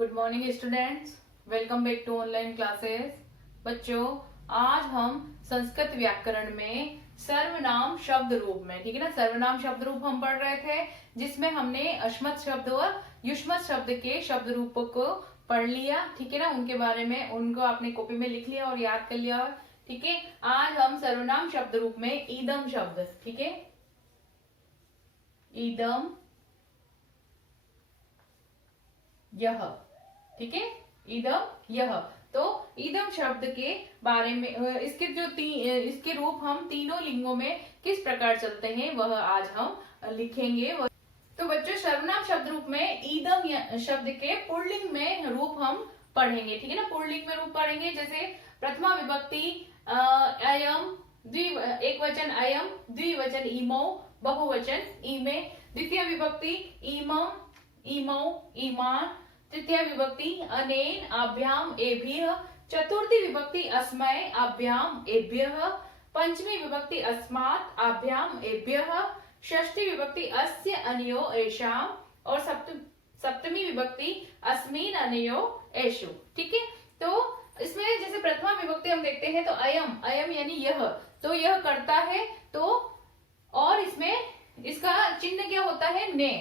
Good morning students, welcome back to online classes. बच्चों, आज हम संस्कृत व्याकरण में सर्वनाम शब्द रूप में, ठीक है ना, सर्वनाम शब्द रूप हम पढ़ रहे थे, जिसमें हमने अश्मत शब्द और युष्मत शब्द के शब्द रूपों को पढ़ लिया, ठीक है ना। उनके बारे में उनको आपने कॉपी में लिख लिया और याद कर लिया, ठीक है। आज हम सर्वनाम शब्द रूप में ईदम शब्द, ठीक है, ईदम, यह, ठीक है, ईदम यह। तो ईदम शब्द के बारे में इसके जो इसके रूप हम तीनों लिंगों में किस प्रकार चलते हैं वह आज हम लिखेंगे। तो बच्चों, सर्वनाम शब्द रूप में ईदम शब्द के पुल्लिंग में रूप हम पढ़ेंगे, ठीक है ना। पुल्लिंग में रूप पढ़ेंगे, जैसे प्रथमा विभक्ति अयम, एक वचन अयम, द्विवचन इमौ, बहुवचन इमे, द्वितीय विभक्ति इमम, इमौ, इमान, तृतीय विभक्ति अनेन, आभ्याम, एभिः, चतुर्थी विभक्ति अस्मै, आभ्याम, एभ्यः, पंचमी विभक्ति अस्मात्, आभ्याम, एभ्यः, षष्ठी विभक्ति अस्य, अनयो, एषाम्, और सप्तमी विभक्ति अस्मिन्, अनयो, एषु, ठीक है। तो इसमें जैसे प्रथमा विभक्ति हम देखते हैं तो अयम, अयम यानी यह, तो यह करता है, तो और इसमें इसका चिन्ह क्या होता है, ने,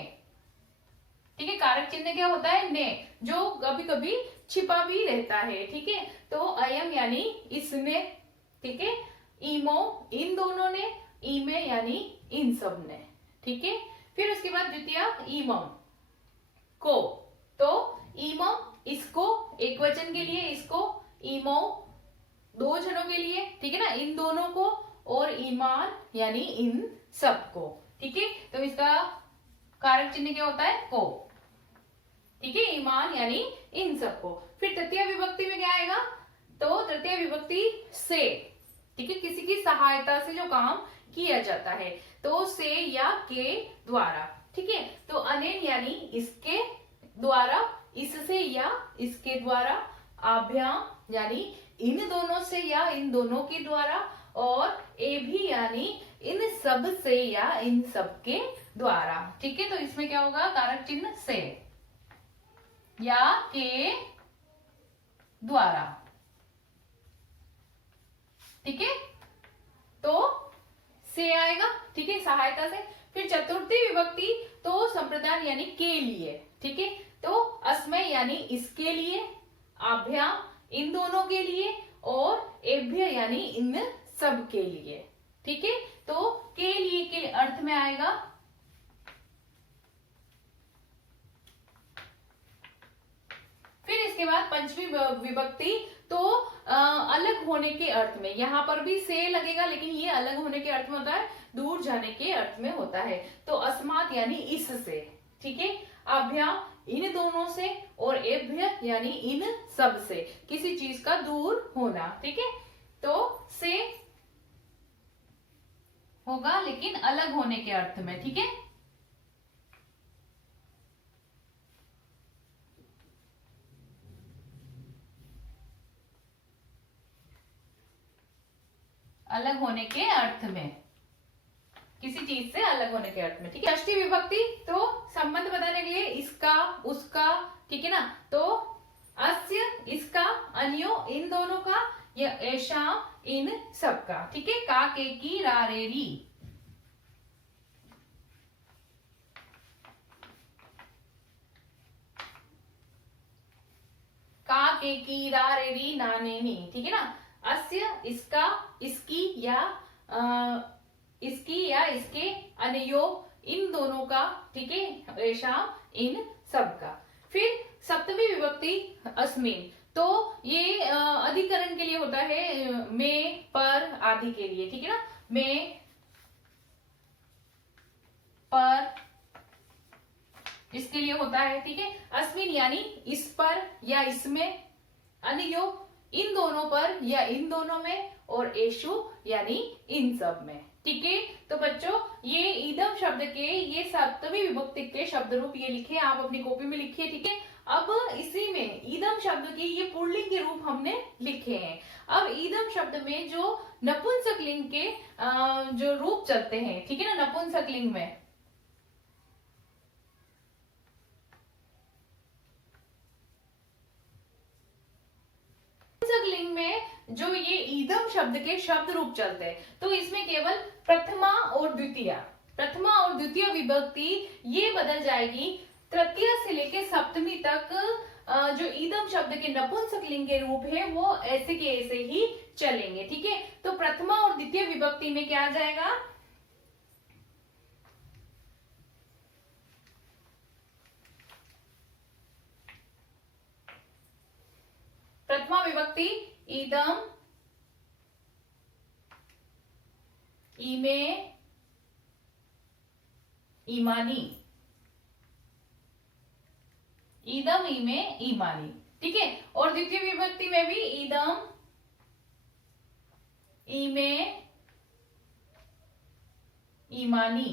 ठीक है, कारक चिन्ह क्या होता है, ने, जो कभी कभी छिपा भी रहता है, ठीक है। तो अयम यानी इसने, ठीक है, इमो इन दोनों ने, इमे यानी इन सब ने, ठीक है। फिर उसके बाद द्वितीय इमम को, तो इमम इसको, एक वचन के लिए इसको, इमो दो जनों के लिए, ठीक है ना, इन दोनों को, और ईमान यानी इन सबको, ठीक है। तो इसका कारक चिन्ह क्या होता है, को, ठीक है, ईमान यानी इन सबको। फिर तृतीय विभक्ति में क्या आएगा, तो तृतीय विभक्ति से, ठीक है, किसी की सहायता से जो काम किया जाता है, तो से या के द्वारा, ठीक है। तो अनेन यानी इसके द्वारा, इससे या इसके द्वारा, आभ्याम यानी इन दोनों से या इन दोनों के द्वारा, और ए भी यानी इन सब से या इन सब के द्वारा, ठीक है। तो इसमें क्या होगा, कारक चिन्ह से या के द्वारा, ठीक है, तो से आएगा, ठीक है, सहायता से। फिर चतुर्थी विभक्ति तो संप्रदान यानी के लिए, ठीक है, तो अस्मय यानी इसके लिए, आभ्याम इन दोनों के लिए, और एभ्य यानी इन सब के लिए, ठीक है। तो के लिए के अर्थ में आएगा फिर इसके बाद पंचमी विभक्ति तो अलग होने के अर्थ में, यहाँ पर भी से लगेगा, लेकिन ये अलग होने के अर्थ में होता है, दूर जाने के अर्थ में होता है। तो अस्मात् यानी इससे, ठीक है, आभ्याम इन दोनों से, और एभ्य यानी इन सब से, किसी चीज का दूर होना, ठीक है। तो से होगा लेकिन अलग होने के अर्थ में, ठीक है। अलग होने के अर्थ में, किसी चीज से अलग होने के अर्थ में, ठीक है। षष्ठी विभक्ति तो संबंध बताने के लिए इसका, उसका, ठीक है ना, तो अस्य इसका, अन्यो इन दोनों का, या ऐशा इन सबका, ठीक है। का, के, की, रा, रे, री, का, के, की, रा, रे, री, ना, ने, नी, ठीक है ना। अस्य इसका, इसकी या इसके, अनयो इन दोनों का, ठीक है, ऐशा इन सबका। फिर सप्तमी विभक्ति अस्मिन, तो ये अधिकरण के लिए होता है, में, पर आदि के लिए, ठीक है ना, में, पर इसके लिए होता है, ठीक है। अस्मिन यानी इस पर या इसमें, अनयो इन दोनों पर या इन दोनों में, और एशु यानी इन सब में, ठीक है। तो बच्चों, ये ईदम शब्द के ये सप्तमी विभक्ति के शब्द रूप ये लिखे, आप अपनी कॉपी में लिखिए, ठीक है। अब इसी में ईदम शब्द के ये पुल्लिंग के रूप हमने लिखे हैं। अब ईदम शब्द में जो नपुंसक लिंग के जो रूप चलते हैं, ठीक है ना, नपुंसक लिंग में नपुंसक लिंग में जो ये ईदम शब्द के शब्द रूप चलते हैं, तो इसमें केवल प्रथमा और द्वितीय विभक्ति ये बदल जाएगी। तृतीय से लेके सप्तमी तक जो ईदम शब्द के नपुंसक लिंग के रूप है वो ऐसे के ऐसे ही चलेंगे। ठीक है, तो प्रथमा और द्वितीय विभक्ति में क्या आ जाएगा, प्रथमा विभक्ति ईदम, ईमे, ईमानी, ईदम, ईमे, ईमानी। ठीक है, और द्वितीय विभक्ति में भी ईदम, ईमे, ईमानी,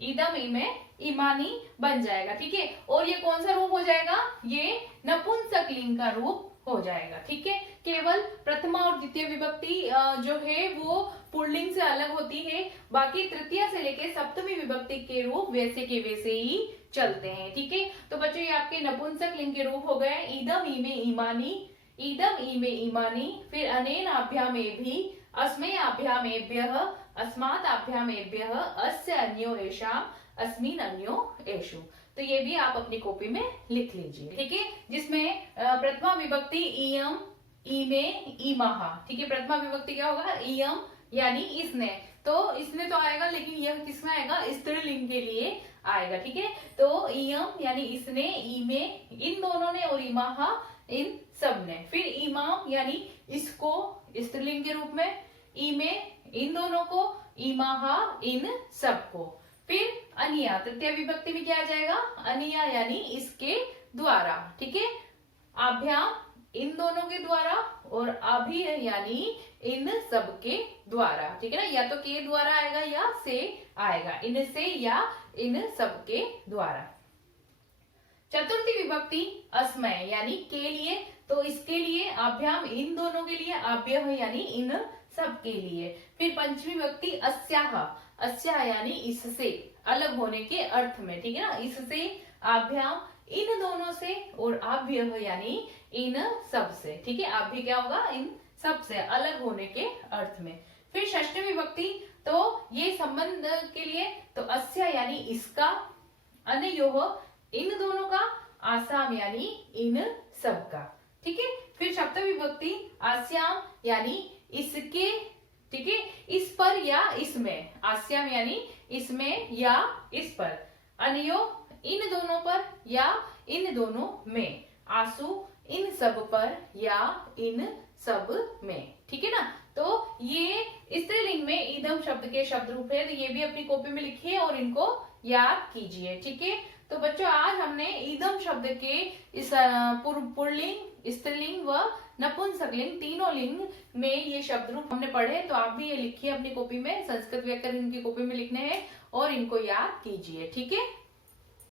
ईदम, ईमे, ईमानी बन जाएगा। ठीक है, और ये कौन सा रूप हो जाएगा, ये नपुंसक लिंग का रूप हो जाएगा। ठीक है, केवल प्रथमा और द्वितीय विभक्ति जो है वो पुल्लिंग से अलग होती है, बाकी तृतीय से लेके सप्तमी विभक्ति के रूप वैसे के वैसे ही चलते हैं। ठीक है, तो बच्चों ये आपके नपुंसक लिंग के रूप हो गए, ईदम, ईमे, ईमानी, ईदम, ईमे, ईमानी, फिर अनेन आभ्यामेभि, अस्मैयाभ्यामेभ्यः, अस्मादाभ्यामेभ्यः, अस्य अन्यो एषाम्, अस्मिन् अन्यो एषु। तो ये भी आप अपनी कॉपी में लिख लीजिए। ठीक है, जिसमें प्रथमा विभक्ति इयम, ईमे, ईमाह। ठीक है, प्रथमा विभक्ति क्या होगा, इयम यानी इसने, तो इसने तो आएगा, लेकिन यह किसमें आएगा, स्त्रीलिंग के लिए आएगा। ठीक है, तो इयम यानी इसने, ईमे इन दोनों ने, और ईमाह इन सब ने। फिर ईमाम यानी इसको स्त्रीलिंग के रूप में, ईमे इन दोनों को, ईमाहा इन सबको। फिर अनिया तृतीय विभक्ति में क्या आ जाएगा, अनिया यानी इसके द्वारा। ठीक है, आभ्याम इन दोनों के द्वारा, और अभि यानी इन सबके द्वारा। ठीक है ना, या तो के द्वारा आएगा या से आएगा, इनसे या इन सबके द्वारा। चतुर्थी विभक्ति अस्मय यानी के लिए, तो इसके लिए, आभ्याम इन दोनों के लिए, आभ्य यानी इन सब के लिए। फिर पंचमी विभक्ति अस्याह, अस्या यानी इससे, अलग होने के अर्थ में। ठीक है ना, इससे, आभ्याम इन दोनों से, और आभ्य यानी इन सब से। ठीक है, आभ्य क्या होगा, इन सब से, अलग होने के अर्थ में। फिर षष्ठी विभक्ति, तो ये संबंध के लिए, तो अस्या यानी इसका, अनयोः इन दोनों का, आसाम यानी इन सब का। ठीक है, फिर सप्तमी विभक्ति आस्याम यानी इसके। ठीक है, इस पर या इसमें, आस्याम यानी इसमें या इस पर, अनयो इन दोनों पर या इन दोनों में, आसु इन सब पर या इन सब में। ठीक है ना, तो ये स्त्रीलिंग में ईदम शब्द के शब्द रूप है, तो ये भी अपनी कॉपी में लिखिए और इनको याद कीजिए। ठीक है, तो बच्चों आज हमने ईदम शब्द के इस पुल्लिंग, स्त्रीलिंग व नपुंसकलिंग तीनों लिंग में ये शब्द रूप हमने पढ़े, तो आप भी ये लिखिए अपनी कॉपी में, संस्कृत व्याकरण की कॉपी में लिखने हैं और इनको याद कीजिए। ठीक है।